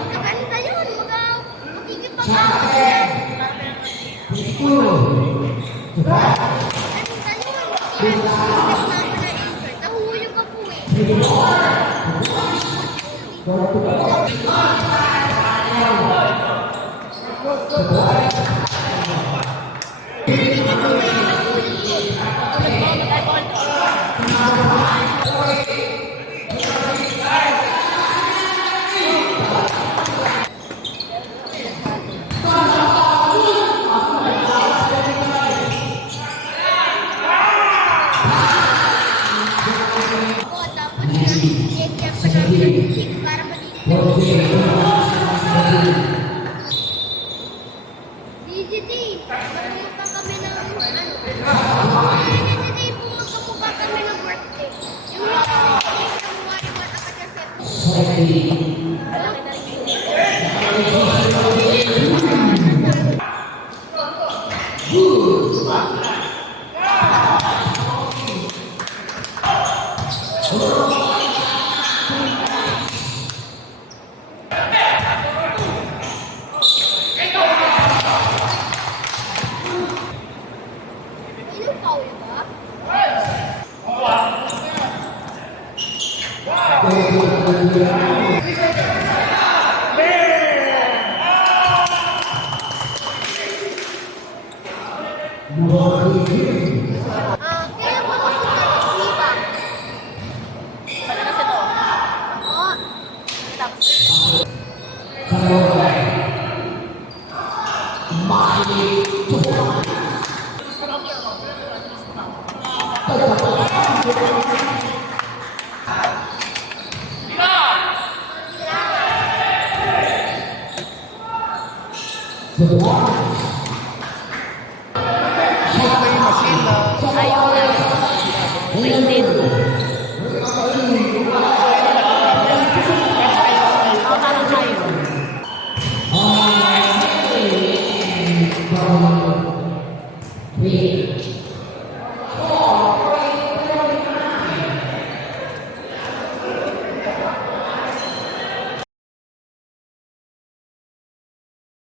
Maganda yun. Makikipag-away. Nahuhulog ka po eh. Para DGT, pumunta kami ng DGT, pumunta po ba kami ng birthday? Yung January 1 Ilang foul ba? Kaya mo ako sa Sipa. Ano kasi to? Oo. Tapos. Ayaw na. Waited. Ako parang kayo. We